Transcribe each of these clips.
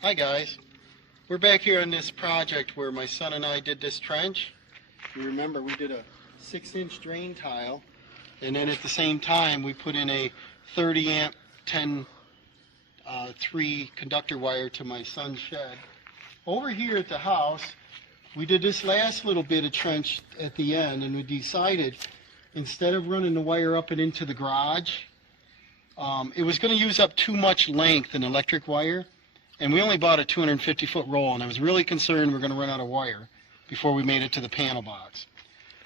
Hi guys, we're back here on this project where my son and I did this trench. You remember we did a 6-inch drain tile, and then at the same time we put in a 30 amp 3 conductor wire to my son's shed. Over here at the house we did this last little bit of trench at the end, and we decided instead of running the wire up and into the garage, it was going to use up too much length in electric wire. And we only bought a 250-foot roll, and I was really concerned we're going to run out of wire before we made it to the panel box.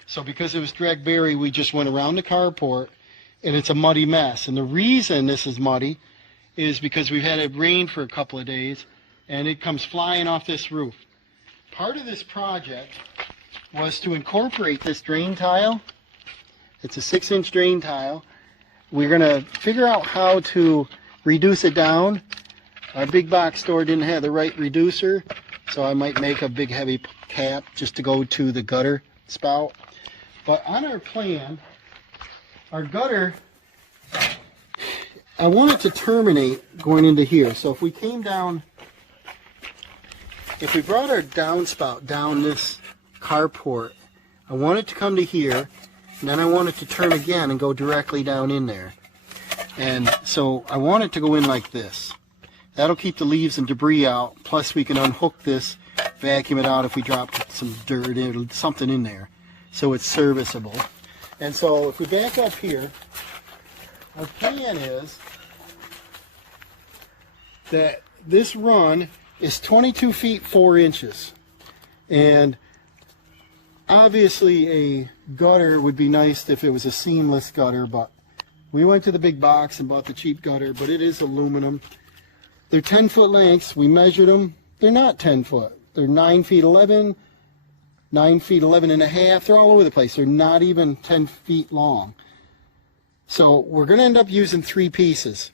So because it was drag-berry, we just went around the carport, and it's a muddy mess. And the reason this is muddy is because we've had it rain for a couple of days, and it comes flying off this roof. Part of this project was to incorporate this drain tile. It's a 6-inch drain tile. We're going to figure out how to reduce it down. Our big box store didn't have the right reducer, so I might make a big heavy cap just to go to the gutter spout. But on our plan, our gutter, I want it to terminate going into here. So if we came down, if we brought our downspout down this carport, I want it to come to here, and then I want it to turn again and go directly down in there. And so I want it to go in like this. That'll keep the leaves and debris out, plus we can unhook this, vacuum it out if we drop some dirt or something in there, so it's serviceable. And so if we back up here, our plan is that this run is 22 feet 4 inches. And obviously a gutter would be nice if it was a seamless gutter, but we went to the big box and bought the cheap gutter, but it is aluminum. They're 10-foot lengths. We measured them. They're not 10 foot. They're 9 feet 11, 9 feet 11 and a half. They're all over the place. They're not even 10 feet long. So we're going to end up using 3 pieces.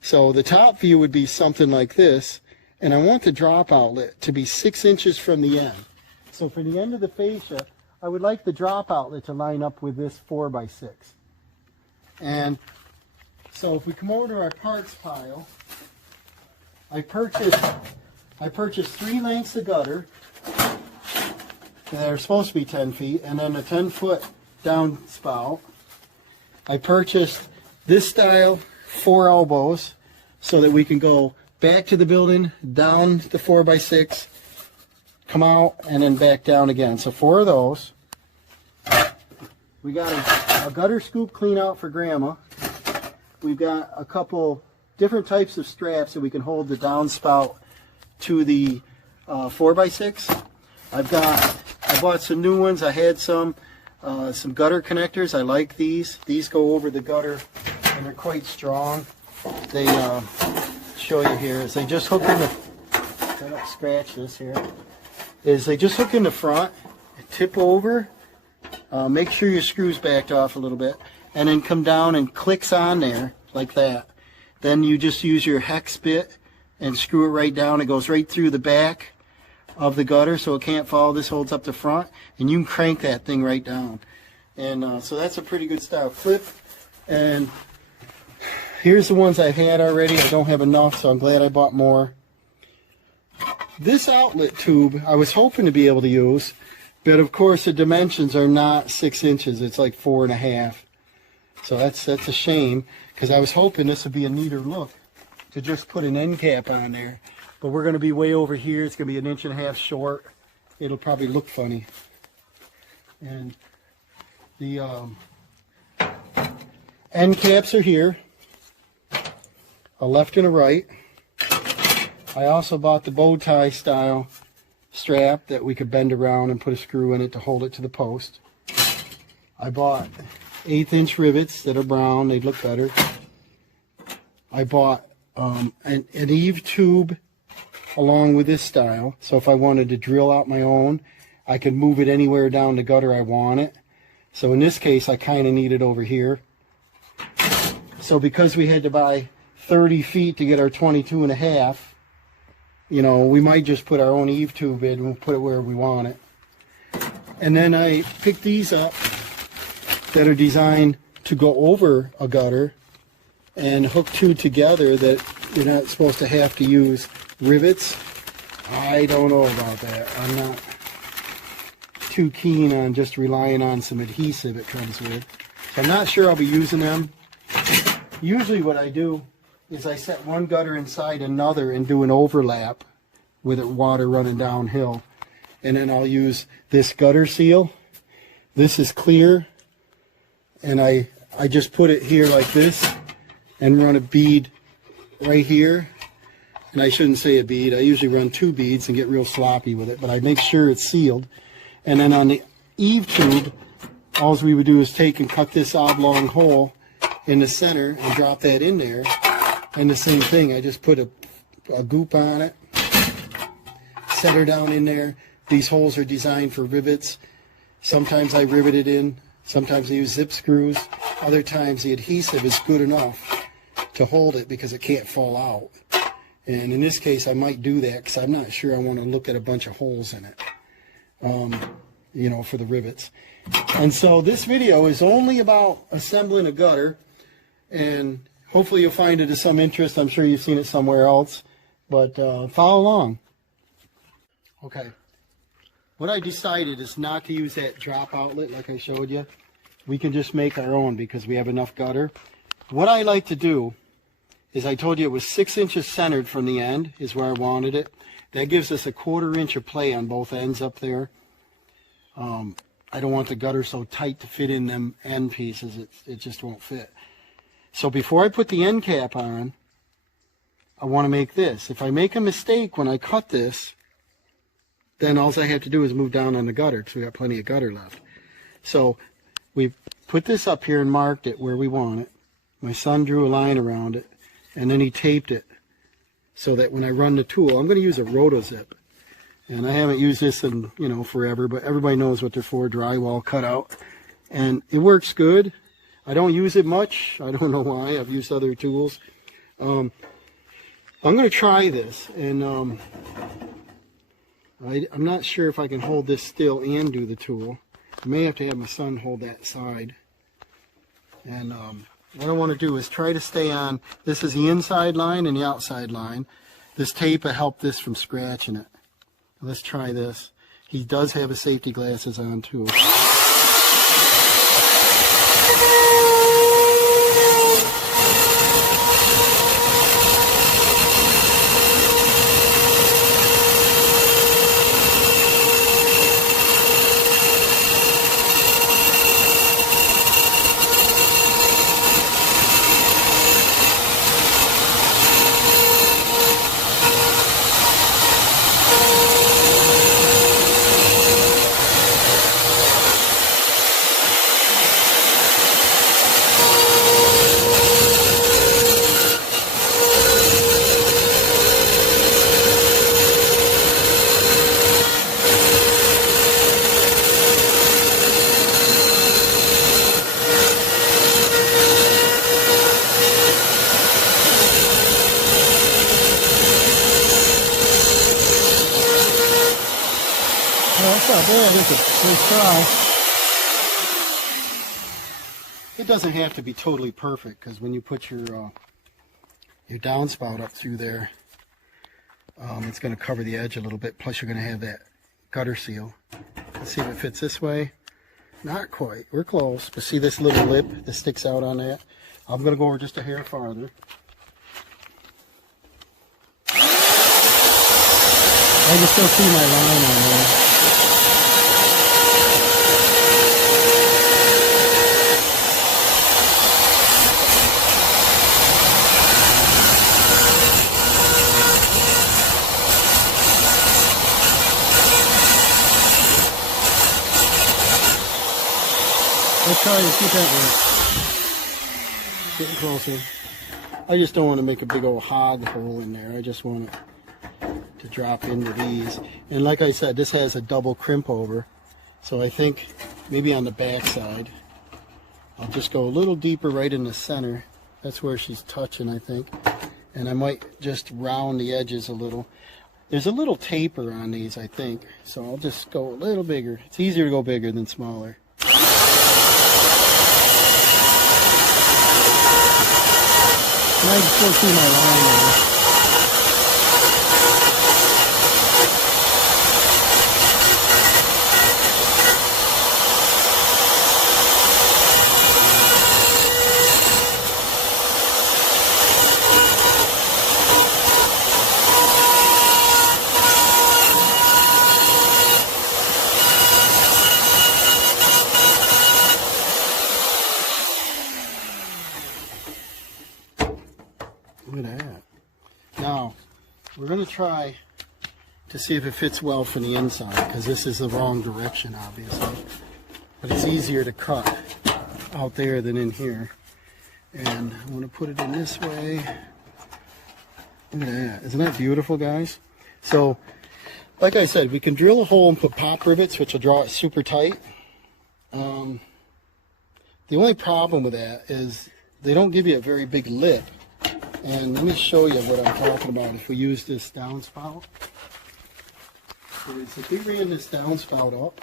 So the top view would be something like this, and I want the drop outlet to be 6 inches from the end. So for the end of the fascia, I would like the drop outlet to line up with this 4x6. And so if we come over to our parts pile, I purchased 3 lengths of gutter that are supposed to be 10 feet, and then a 10-foot downspout. I purchased this style 4 elbows so that we can go back to the building, down the 4x6, come out, and then back down again. So 4 of those. We got a gutter scoop clean out for Grandma. We've got a couple different types of straps that we can hold the downspout to the 4x6. I bought some new ones. I had some gutter connectors. I like these. These go over the gutter, and they're quite strong. They show you here is they just hook in the. I don't scratch this here. Is they just hook in the front, tip over. Make sure your screw's backed off a little bit, and then come down and clicks on there like that. Then you just use your hex bit and screw it right down. It goes right through the back of the gutter so it can't fall. This holds up the front, and you can crank that thing right down. And so that's a pretty good style clip. And here's the ones I've had already. I don't have enough, so I'm glad I bought more. This outlet tube I was hoping to be able to use, but of course the dimensions are not 6 inches. It's like 4.5. So that's a shame, because I was hoping this would be a neater look to just put an end cap on there. But we're going to be way over here. It's going to be 1.5 inches short. It'll probably look funny. And the end caps are here, a left and a right. I also bought the bow tie style strap that we could bend around and put a screw in it to hold it to the post. I bought 1/8 inch rivets that are brown. They'd look better. I bought an eave tube along with this style, so if I wanted to drill out my own, I could move it anywhere down the gutter I want it. So in this case, I kind of need it over here. So because we had to buy 30 feet to get our 22.5, you know, we might just put our own eave tube in and we'll put it where we want it. And then I picked these up that are designed to go over a gutter and hook 2 together that you're not supposed to have to use rivets. I don't know about that. I'm not too keen on just relying on some adhesive it comes with. So I'm not sure I'll be using them. Usually what I do is I set one gutter inside another and do an overlap with it water running downhill. And then I'll use this gutter seal. This is clear. And I just put it here like this and run a bead right here. And I shouldn't say a bead. I usually run 2 beads and get real sloppy with it. But I make sure it's sealed. And then on the eave tube, all we would do is take and cut this oblong hole in the center and drop that in there. And the same thing, I just put a goop on it, set her down in there. These holes are designed for rivets. Sometimes I rivet it in, sometimes I use zip screws. Other times the adhesive is good enough to hold it because it can't fall out. And in this case I might do that because I'm not sure I want to look at a bunch of holes in it, you know, for the rivets. And so this video is only about assembling a gutter, and hopefully you'll find it of some interest. I'm sure you've seen it somewhere else, but follow along. Okay, what I decided is not to use that drop outlet like I showed you. We can just make our own because we have enough gutter. What I like to do is, I told you it was 6 inches centered from the end is where I wanted it. That gives us a 1/4 inch of play on both ends up there. I don't want the gutter so tight to fit in them end pieces. It just won't fit. So before I put the end cap on, I want to make this. If I make a mistake when I cut this, then all I have to do is move down on the gutter because we got plenty of gutter left. So we put this up here and marked it where we want it. My son drew a line around it, and then he taped it so that when I run the tool, I'm going to use a rotozip. And I haven't used this in, you know, forever, but everybody knows what they're for, drywall cutout. And it works good. I don't use it much. I don't know why. I've used other tools. I'm going to try this, and I'm not sure if I can hold this still and do the tool. I may have to have my son hold that side. And what I want to do is try to stay on, this is the inside line and the outside line. This tape will help this from scratching it. Let's try this. He does have his safety glasses on too. That's not bad, is it? Nice try. It doesn't have to be totally perfect, because when you put your downspout up through there, it's going to cover the edge a little bit. Plus, you're going to have that gutter seal. Let's see if it fits this way. Not quite. We're close. But see this little lip that sticks out on that? I'm going to go over just a hair farther. I can still see my line on there. Let's try to keep that one. Getting closer. I just don't want to make a big old hog hole in there. I just want it to drop into these. And like I said, this has a double crimp over. So I think maybe on the back side, I'll just go a little deeper right in the center. That's where she's touching, I think. And I might just round the edges a little. There's a little taper on these, I think. So I'll just go a little bigger. It's easier to go bigger than smaller. I can still see my line there. we're going to try to see if it fits well from the inside, because this is the wrong direction, obviously. But it's easier to cut out there than in here. And I want to put it in this way. Look at that. Isn't that beautiful, guys? So, like I said, we can drill a hole and put pop rivets, which will draw it super tight. The only problem with that is they don't give you a very big lip. And let me show you what I'm talking about if we use this downspout. So if we ran this downspout up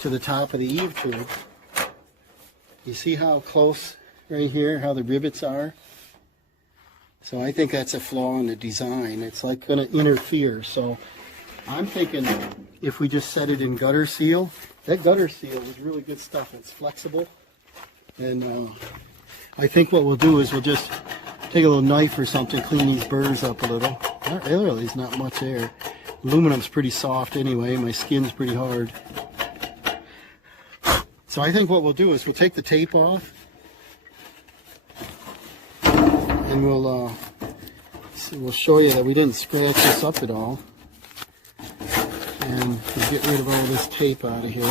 to the top of the eave tube, you see how close right here, how the rivets are? So I think that's a flaw in the design. It's like going to interfere. So I'm thinking if we just set it in gutter seal, that gutter seal is really good stuff. It's flexible. And I think what we'll do is we'll just take a little knife or something, clean these burrs up a little. Really, there's not much there. Aluminum's pretty soft anyway. My skin's pretty hard. So I think what we'll do is we'll take the tape off. And we'll show you that we didn't scratch this up at all. And we'll get rid of all this tape out of here.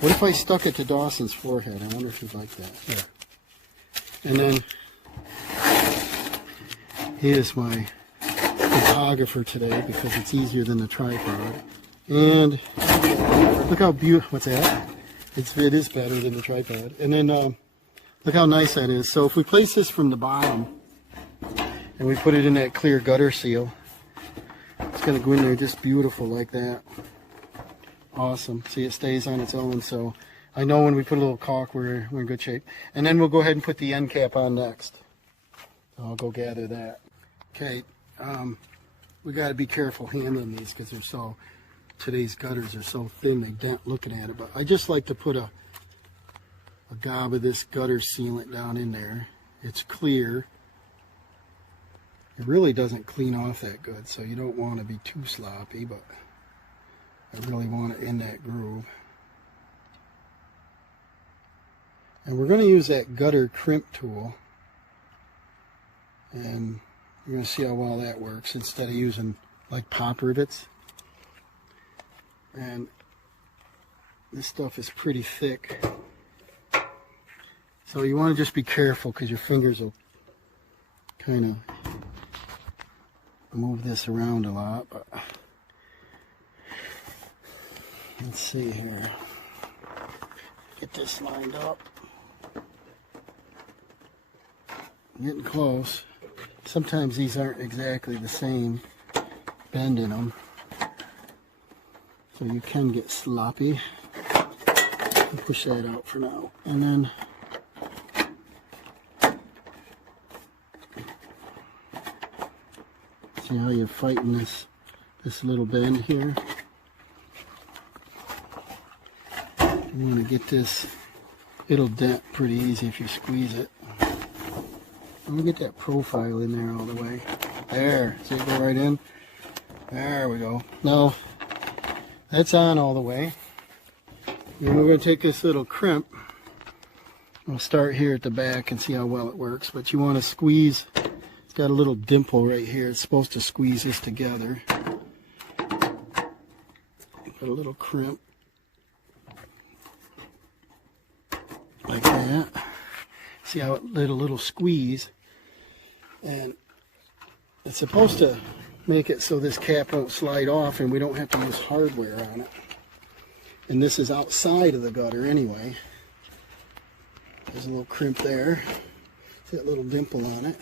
What if I stuck it to Dawson's forehead? I wonder if he'd like that. Yeah. And then here's my photographer today because it's easier than the tripod. And look how beautiful. What's that? It is better than the tripod. And then look how nice that is. So if we place this from the bottom and we put it in that clear gutter seal, it's going to go in there just beautiful like that. Awesome. See, it stays on its own. So I know when we put a little caulk, we're in good shape. And then we'll go ahead and put the end cap on next. So I'll go gather that. Okay. We got to be careful handling these because they're so... Today's gutters are so thin they dent looking at it, but I just like to put a gob of this gutter sealant down in there. It's clear. It really doesn't clean off that good, so you don't want to be too sloppy, but I really want it in that groove. And we're going to use that gutter crimp tool, and you're going to see how well that works instead of using like pop rivets. And this stuff is pretty thick, so you want to just be careful because your fingers will kind of move this around a lot. But let's see here, get this lined up. Getting close. Sometimes these aren't exactly the same bend in them, so you can get sloppy. I'll push that out for now. And then see how you're fighting this little bend here. You want to get this, it'll dent pretty easy if you squeeze it. I'm going to get that profile in there all the way. There, see it go right in? There we go. Now, that's on all the way. And we're going to take this little crimp. We'll start here at the back and see how well it works. But you want to squeeze. It's got a little dimple right here. It's supposed to squeeze this together. Put a little crimp. Like that. See how it did a little squeeze. And it's supposed to make it so this cap won't slide off and we don't have to use hardware on it. And this is outside of the gutter anyway. There's a little crimp there. See that little dimple on it.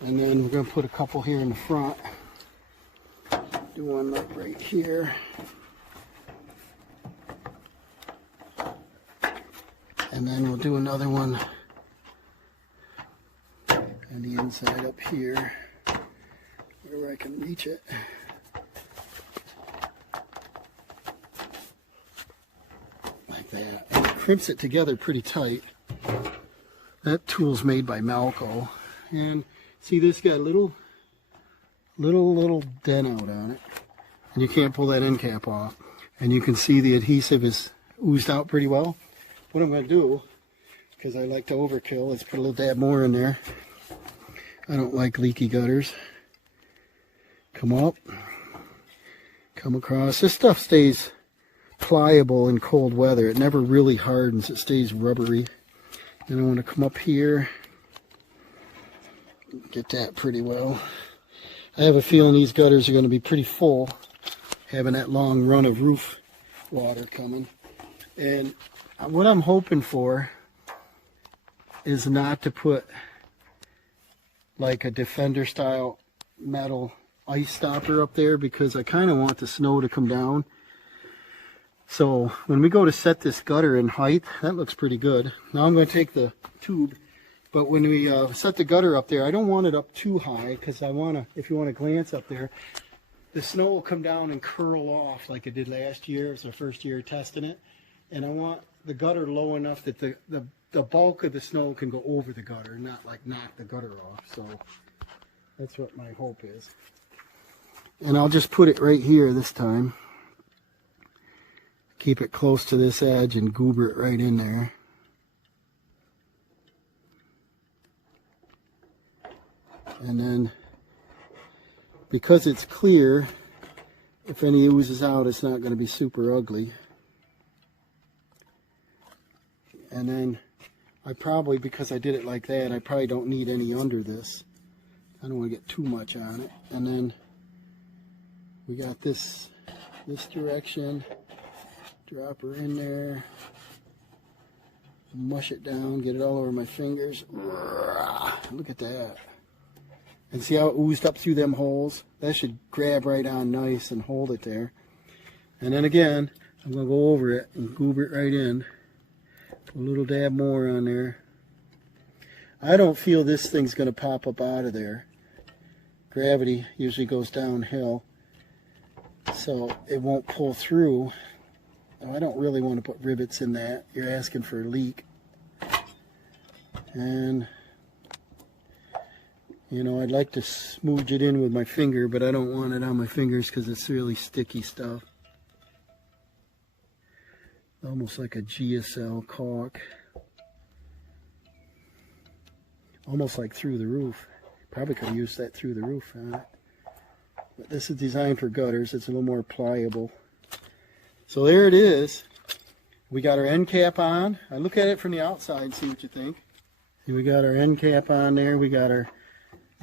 And then we're going to put a couple here in the front. Do one like right here. And then we'll do another one on the inside up here, where I can reach it. Like that. And it crimps it together pretty tight. That tool's made by Malco. And see, this got a little dent out on it. And you can't pull that end cap off. And you can see the adhesive is oozed out pretty well. What I'm going to do because I like to overkill. Let's put a little dab more in there. I don't like leaky gutters. Come up, come across. This stuff stays pliable in cold weather. It never really hardens. It stays rubbery. Then I want to come up here, get that pretty well. I have a feeling these gutters are going to be pretty full, having that long run of roof water coming. And what I'm hoping for is not to put like a Defender style metal ice stopper up there, because I kind of want the snow to come down. So when we go to set this gutter in height, that looks pretty good. Now I'm going to take the tube, but when we set the gutter up there, I don't want it up too high, because I want to, if you want to glance up there, the snow will come down and curl off like it did last year. It was our first year testing it. And I want the gutter low enough that the bulk of the snow can go over the gutter, not like knock the gutter off. So that's what my hope is. And I'll just put it right here this time. Keep it close to this edge and goober it right in there. And then, because it's clear, if any oozes out, it's not going to be super ugly. And then I probably, because I did it like that, I probably don't need any under this. I don't want to get too much on it. And then we got this direction. Drop her in there. Mush it down, get it all over my fingers. Look at that. And see how it oozed up through them holes? That should grab right on nice and hold it there. And then again, I'm going to go over it and goober it right in. Put a little dab more on there. I don't feel this thing's going to pop up out of there. Gravity usually goes downhill, so it won't pull through. Now, I don't really want to put rivets in that. You're asking for a leak. And you know, I'd like to smooch it in with my finger, but I don't want it on my fingers because it's really sticky stuff. Almost like a GSL caulk. Almost like through the roof. Probably could have used that through the roof on it. But this is designed for gutters. It's a little more pliable. So there it is. We got our end cap on. I look at it from the outside and see what you think. See, we got our end cap on there. We got our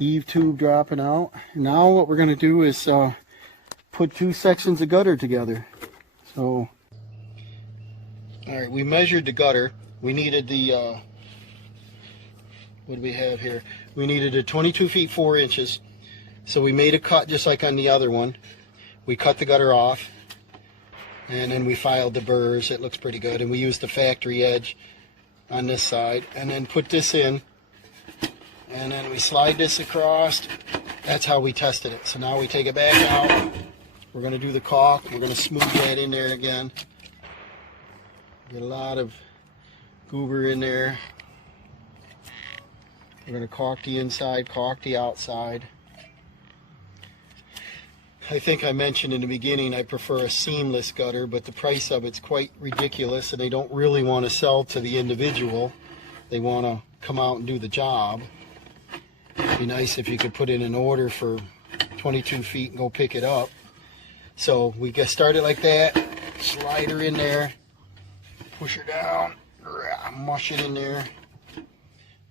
eave tube dropping out. Now what we're going to do is put two sections of gutter together. So, alright, we measured the gutter. We needed the, what do we have here? We needed a 22 feet 4 inches. So we made a cut just like on the other one. We cut the gutter off. And then we filed the burrs. It looks pretty good. And we used the factory edge on this side. And then put this in. And then we slide this across. That's how we tested it. So now we take it back out. We're going to do the caulk. We're going to smooth that in there again. Get a lot of goober in there. We're going to caulk the inside, caulk the outside. I think I mentioned in the beginning I prefer a seamless gutter, but the price of it's quite ridiculous, and they don't really want to sell to the individual. They want to come out and do the job. It'd be nice if you could put in an order for 22 feet and go pick it up. So we get started like that, slide her in there, push her down, mush it in there,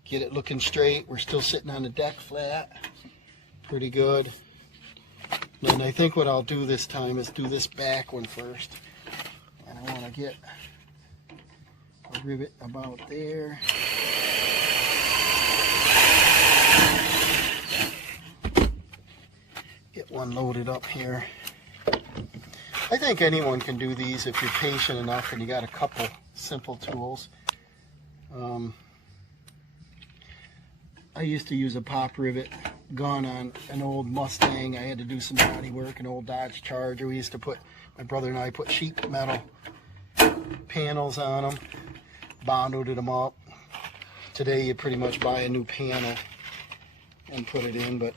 get it looking straight. We're still sitting on the deck flat, pretty good. And I think what I'll do this time is do this back one first. And I want to get a rivet about there. Get one loaded up here. I think anyone can do these if you're patient enough and you got a couple simple tools. I used to use a pop rivet gun on an old Mustang. I had to do some body work, an old Dodge Charger. We used to put, my brother and I put sheet metal panels on them, bonded them up. Today you pretty much buy a new panel and put it in, but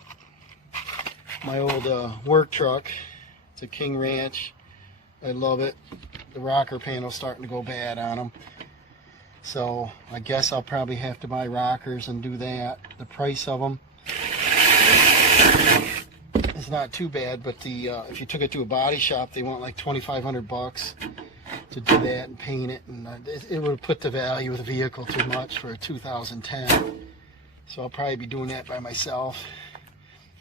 my old work truck, it's a King Ranch. I love it. The rocker panel's starting to go bad on them. So I guess I'll probably have to buy rockers and do that. The price of them is not too bad, but the if you took it to a body shop, they want like $2,500 to do that and paint it, and it would put the value of the vehicle too much for a 2010. So I'll probably be doing that by myself,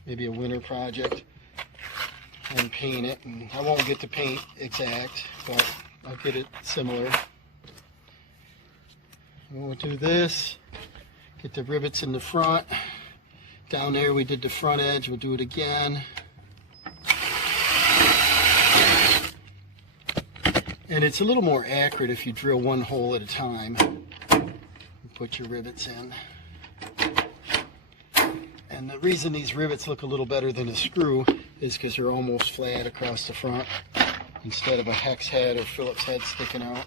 maybe a winter project, and paint it. And I won't get to paint exact, but I'll get it similar. We'll do this, get the rivets in the front. Down there we did the front edge, we'll do it again. And it's a little more accurate if you drill one hole at a time and put your rivets in. And the reason these rivets look a little better than a screw is because they're almost flat across the front instead of a hex head or Phillips head sticking out.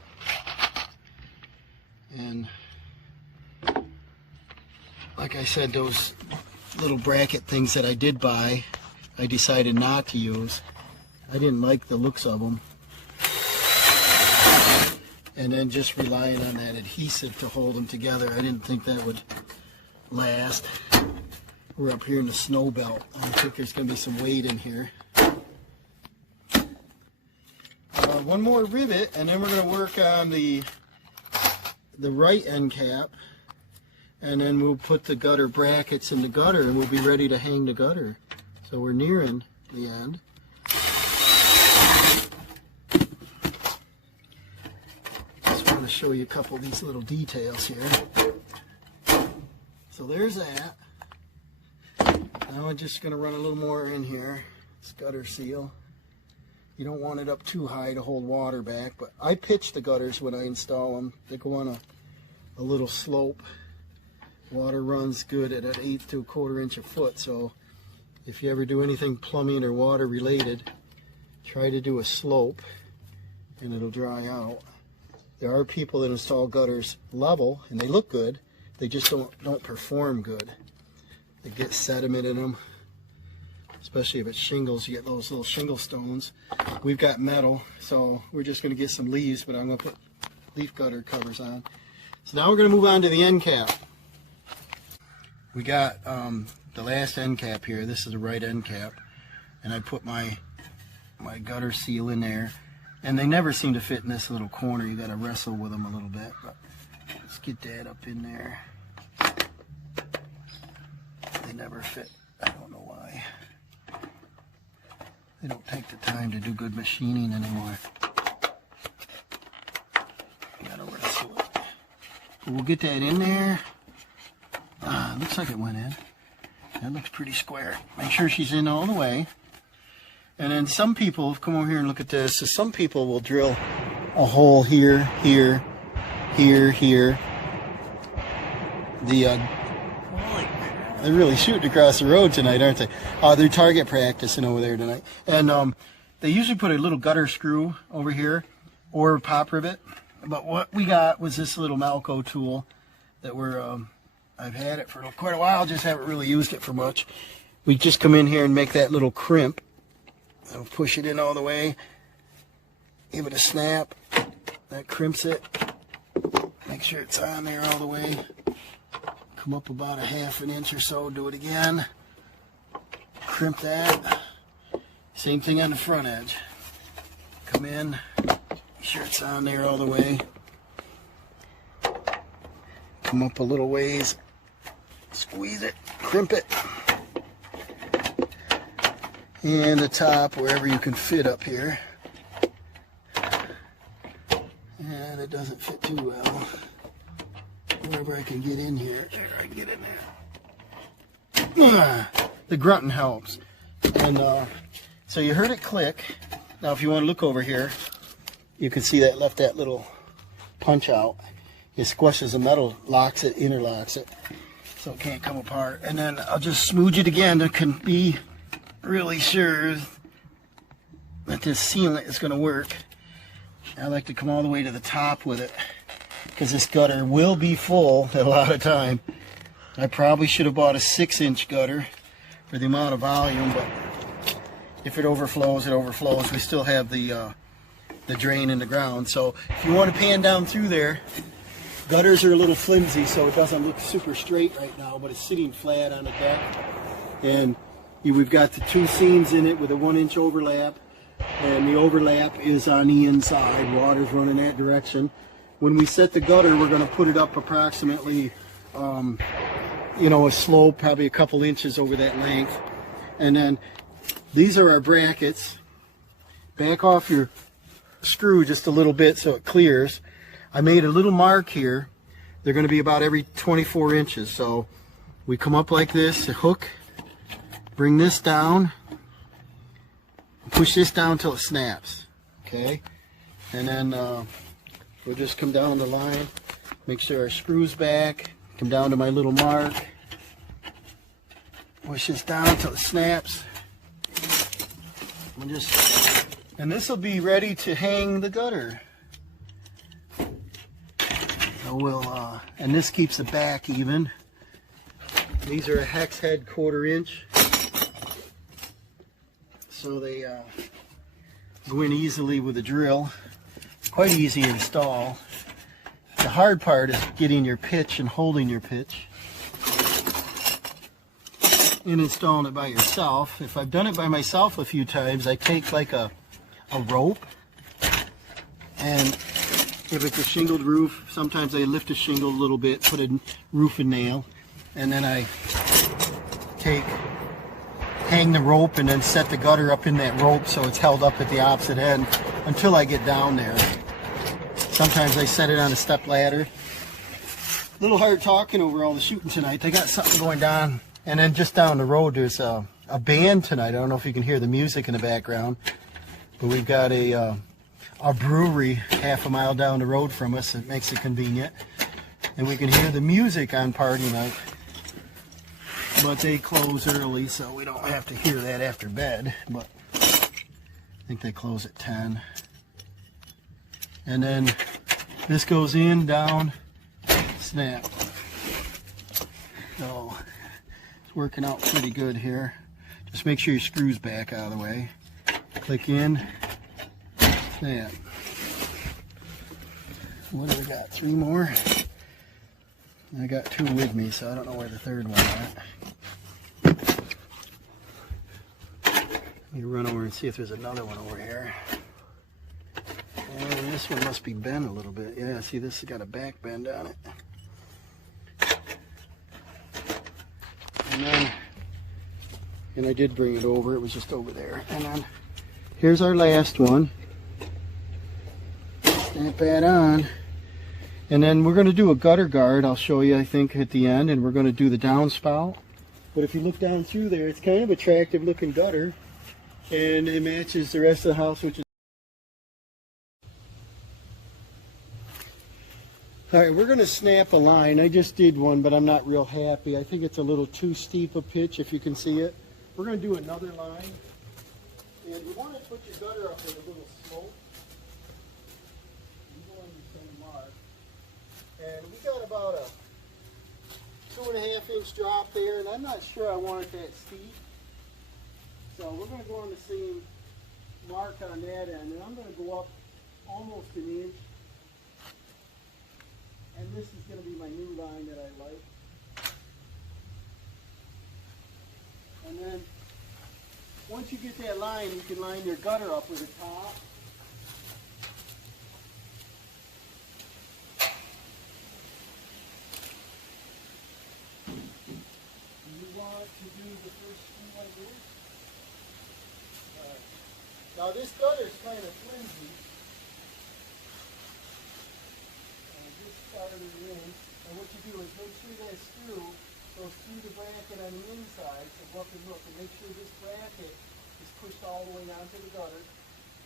And like I said, those little bracket things that I did buy, I decided not to use. I didn't like the looks of them. And then just relying on that adhesive to hold them together, I didn't think that would last. We're up here in the snow belt. I think there's going to be some weight in here. One more rivet, and then we're going to work on the right end cap, and then we'll put the gutter brackets in the gutter, and we'll be ready to hang the gutter. So we're nearing the end. Just want to show you a couple of these little details here. So there's that. Now I'm just going to run a little more in here. This gutter seal. You don't want it up too high to hold water back, but I pitch the gutters when I install them. They go on a little slope. Water runs good at an 1/8 to 1/4 inch a foot, so if you ever do anything plumbing or water related, try to do a slope and it'll dry out. There are people that install gutters level and they look good, they just don't perform good. They get sediment in them. Especially if it's shingles, you get those little shingle stones. We've got metal, so we're just going to get some leaves, but I'm going to put leaf gutter covers on. So now we're going to move on to the end cap. We got the last end cap here. This is the right end cap, and I put my gutter seal in there, and they never seem to fit in this little corner. You got to wrestle with them a little bit, but let's get that up in there. They never fit. I don't know why. They don't take the time to do good machining anymore. You gotta wrestle it. But we'll get that in there. Looks like it went in. That looks pretty square. Make sure she's in all the way. And then some people, come over here and look at this. So some people will drill a hole here, here, here, here. They're really shooting across the road tonight, aren't they? They're target practicing over there tonight. And they usually put a little gutter screw over here or a pop rivet. But what we got was this little Malco tool that I've had it for quite a while, just haven't really used it for much. We just come in here and make that little crimp. I'll push it in all the way, give it a snap. That crimps it. Make sure it's on there all the way. Come up about a 1/2 inch or so, do it again, crimp that. Same thing on the front edge. Come in, make sure it's on there all the way. Come up a little ways, squeeze it, crimp it. And the top, wherever you can fit up here. And it doesn't fit too well. Wherever I can get in here, there I can get in there. The grunting helps. And so you heard it click. Now if you want to look over here, you can see that left that little punch out. It squishes the metal, locks it, interlocks it, so it can't come apart. And then I'll just smooch it again to be really sure that this sealant is going to work. I like to come all the way to the top with it, because this gutter will be full at a lot of time. I probably should have bought a 6-inch gutter for the amount of volume, but if it overflows, it overflows. We still have the drain in the ground. So if you want to pan down through there, Gutters are a little flimsy, so it doesn't look super straight right now, but it's sitting flat on the deck. And we've got the 2 seams in it with a 1-inch overlap, and the overlap is on the inside. Water's running that direction. When we set the gutter, we're going to put it up approximately, a slope, probably a couple inches over that length. And then these are our brackets. Back off your screw just a little bit so it clears. I made a little mark here. They're going to be about every 24 inches. So we come up like this, a hook, bring this down, push this down till it snaps. Okay? And then we'll just come down the line, make sure our screw's back, come down to my little mark, push this down till it snaps. And this will be ready to hang the gutter. So and this keeps the back even. These are a hex head 1/4 inch, so they go in easily with a drill. Quite easy to install. The hard part is getting your pitch and holding your pitch and installing it by yourself. If I've done it by myself a few times, I take like a rope, and if it's a shingled roof, sometimes I lift a shingle a little bit, put a roofing nail, and then I hang the rope and then set the gutter up in that rope so it's held up at the opposite end until I get down there. Sometimes I set it on a step ladder. A little hard talking over all the shooting tonight. They got something going down. And then just down the road there's a band tonight. I don't know if you can hear the music in the background, but we've got a brewery half a mile down the road from us. It makes it convenient. And we can hear the music on party night. But they close early, so we don't have to hear that after bed. But I think they close at 10. And then this goes in, down, snap. So it's working out pretty good here. Just make sure your screw's back out of the way. Click in, snap. What do we got? 3 more? I got 2 with me, so I don't know where the 3rd one at. Let me run over and see if there's another one over here. And this one must be bent a little bit. Yeah, see, this has got a back bend on it. And I did bring it over. It was just over there. And then here's our last one. Snap that on. And then we're going to do a gutter guard. I'll show you, I think, at the end. And we're going to do the downspout. But if you look down through there, it's kind of attractive looking gutter. And it matches the rest of the house, which is... Alright, we're going to snap a line. I just did one, but I'm not real happy. I think it's a little too steep a pitch, if you can see it. We're going to do another line. And you want to put your gutter up with a little slope. You go on the same mark. And we got about a 2.5 inch drop there, and I'm not sure I want it that steep. So we're going to go on the same mark on that end, and I'm going to go up almost an inch. And this is going to be my new line that I like. And then once you get that line, you can line your gutter up with the top. You want to do the first screw like this. Now this gutter is kind of flimsy. Started in, and what you do is make sure that screw goes through the bracket on the inside, so look and make sure this bracket is pushed all the way onto the gutter,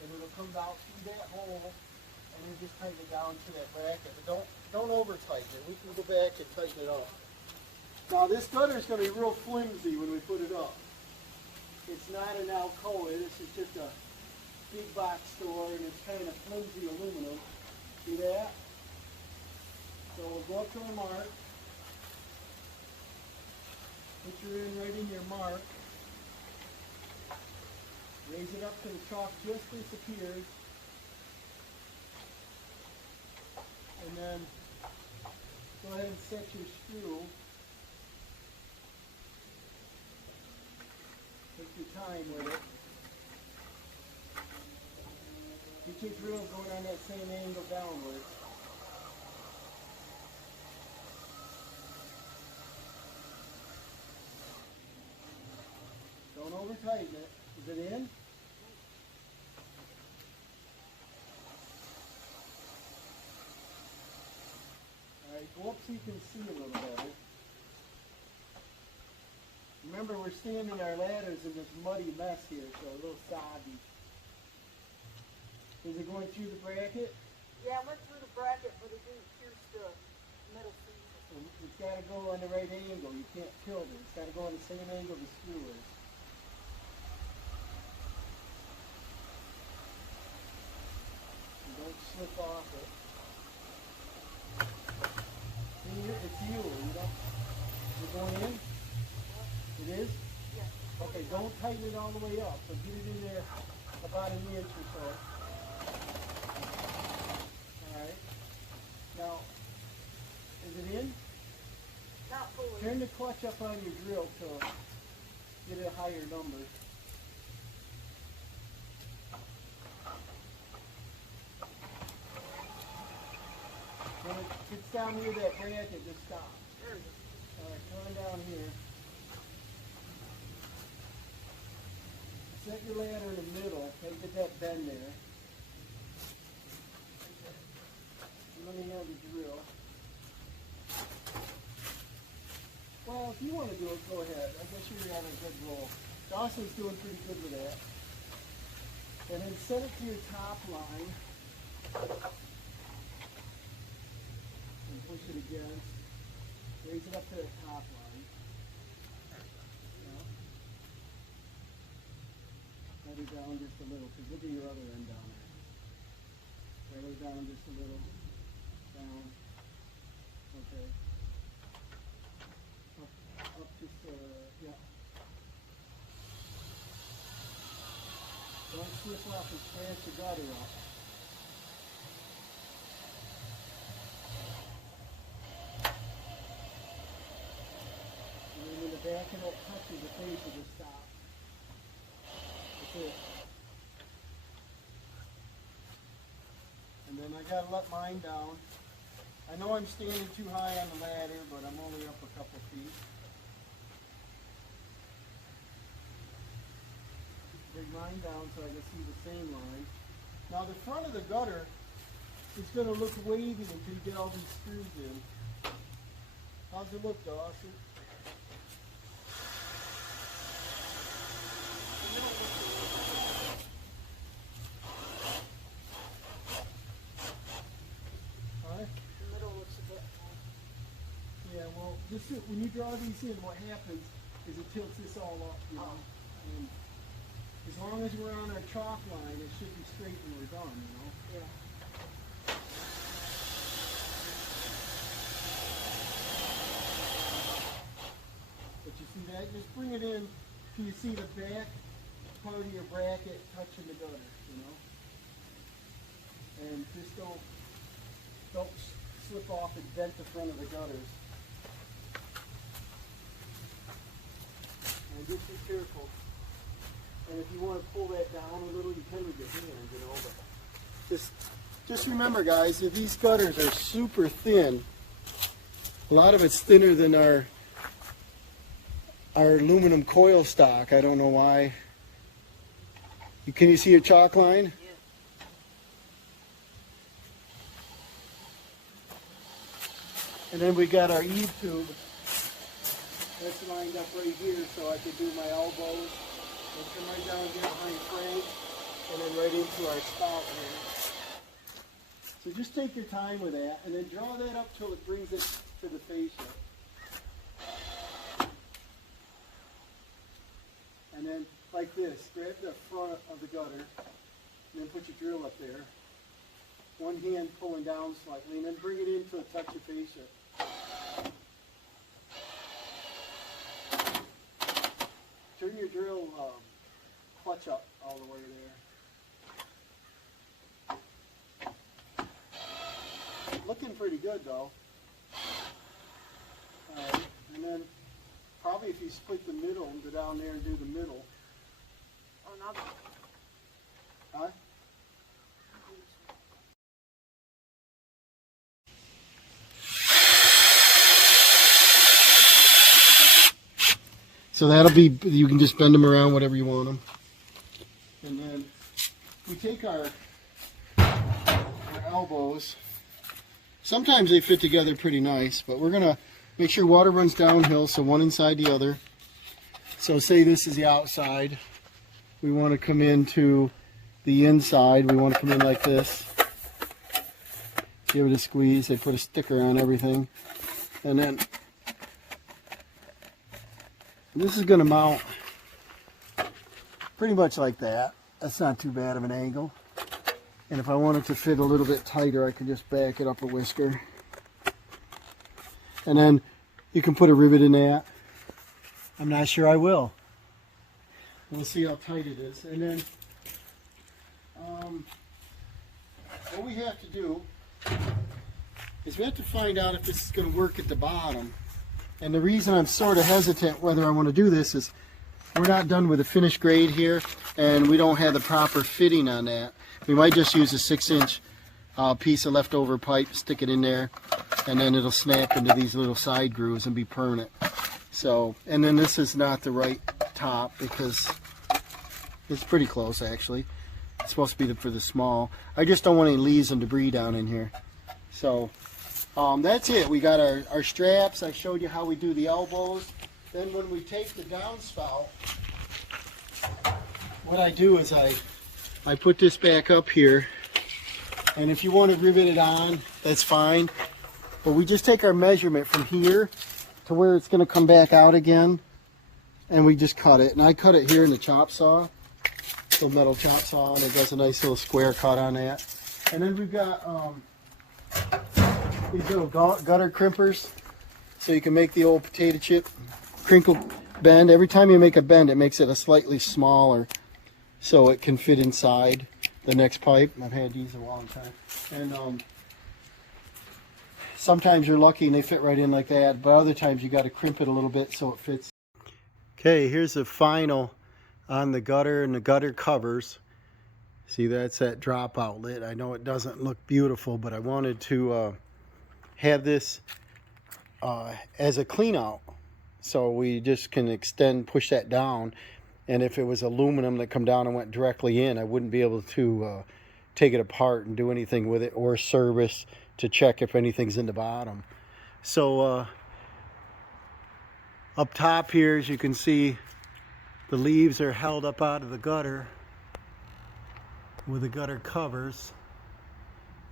and it'll come out through that hole, and then just tighten it down to that bracket. But don't over tighten it. We can go back and tighten it up. Now this gutter is going to be real flimsy when we put it up. It's not an Alcoa. This is just a big box store, and it's kind of flimsy aluminum. See that? So we'll go up to our mark, put your end right in your mark, raise it up to the chalk just disappears, and then Go ahead and set your screw. Take your time with it. Get your drill going on that same angle downwards. Don't over tighten it. Is it in? Alright, go up so you can see a little better. Remember, we're standing our ladders in this muddy mess here, so a little soggy. Is it going through the bracket? Yeah, I went through the bracket, but it didn't pierce the metal seam. It's got to go on the right angle. You can't tilt it. It's got to go on the same angle the screw is. And don't slip off it. See, it's you. You're going in? It is? Yeah. Okay, don't tighten it all the way up, but get it in there about an inch or so. Alright. Now, is it in? Not fully. Turn the clutch up on your drill to get a higher number. When it gets down near that bracket, just stop. There it is. Alright, coming down here. Set your ladder in the middle. Okay, get that bend there. And let me have the drill. Well, if you want to do it, go ahead. I guess you're having a good roll. Dawson's doing pretty good with that. And then set it to your top line. And push it against. Raise it up to the top line. Yeah. Let it down just a little, because look at your other end down there. Let it down just a little. Down. Okay. Up just, yeah. Don't slip off and scratch the gutter up. And then when the back of that touches the face, you just stop. That's it. And then I gotta let mine down. I know I'm standing too high on the ladder, but I'm only up a couple feet. Bring mine down so I can see the same line. Now the front of the gutter is going to look wavy until you get all these screws in. How's it look, Dawson? Alright? The middle looks a bit Yeah, well, just when you draw these in, what happens is it tilts this all up, you know. And as long as we're on our chalk line, it should be straight when we're done, you know. yeah. But you see that? Just bring it in till you see the back part of your bracket touching the gutter, you know. And just don't slip off and dent the front of the gutters. And just be careful. And if you want to pull that down a little, you can with your hand, you know. But just remember, guys, that these gutters are super thin. A lot of it's thinner than our aluminum coil stock. I don't know why. Can you see your chalk line? Yeah. And then we got our eave tube. That's lined up right here so I can do my elbows. And come right down and get behind Frank, and then right into our spout here. So just take your time with that, and then draw that up till it brings it to the fascia. And then, like this, grab the front of the gutter, and then put your drill up there. One hand pulling down slightly, and then bring it in till it touches your fascia. Turn your drill clutch up all the way there. Looking pretty good though. way if you split the middle and go down there and do the middle. Oh, not the Huh? So that'll be, you can just bend them around whatever you want them. And then we take our elbows. Sometimes they fit together pretty nice, but we're gonna make sure water runs downhill, so one inside the other. So say this is the outside. We want to come into the inside. We want to come in like this. Give it a squeeze. They put a sticker on everything. And then this is going to mount pretty much like that. That's not too bad of an angle. And if I want it to fit a little bit tighter, I can just back it up a whisker. And then you can put a rivet in that. I'm not sure I will. We'll see how tight it is. And then what we have to do is we have to find out if this is going to work at the bottom. And the reason I'm sort of hesitant whether I want to do this is we're not done with the finished grade here, and we don't have the proper fitting on that. We might just use a 6-inch piece of leftover pipe, stick it in there, and then it'll snap into these little side grooves and be permanent. So, and then this is not the right top because it's pretty close actually. It's supposed to be for the small. I just don't want any leaves and debris down in here. So that's it. We got our straps. I showed you how we do the elbows. Then when we take the downspout, what I do is I put this back up here, and if you want to rivet it on, that's fine. But we just take our measurement from here to where it's going to come back out again, and we just cut it. And I cut it here in the chop saw, little metal chop saw, and it does a nice little square cut on that. And then we've got these little gutter crimpers, so you can make the old potato chip crinkle bend. Every time you make a bend, it makes it a slightly smaller, so it can fit inside the next pipe. I've had these a long time. And sometimes you're lucky and they fit right in like that, but other times you got to crimp it a little bit so it fits. Okay, here's the final on the gutter and the gutter covers. See, that's that drop outlet. I know it doesn't look beautiful, but I wanted to have this as a clean out, so we just can push that down. And if it was aluminum that come down and went directly in, I wouldn't be able to take it apart and do anything with it, or service to check if anything's in the bottom. So up top here, as you can see, the leaves are held up out of the gutter with the gutter covers,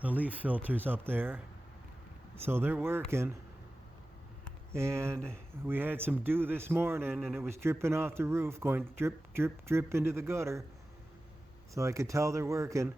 the leaf filters up there. So they're working. And we had some dew this morning, and it was dripping off the roof, going drip, drip, drip into the gutter. So I could tell they're working.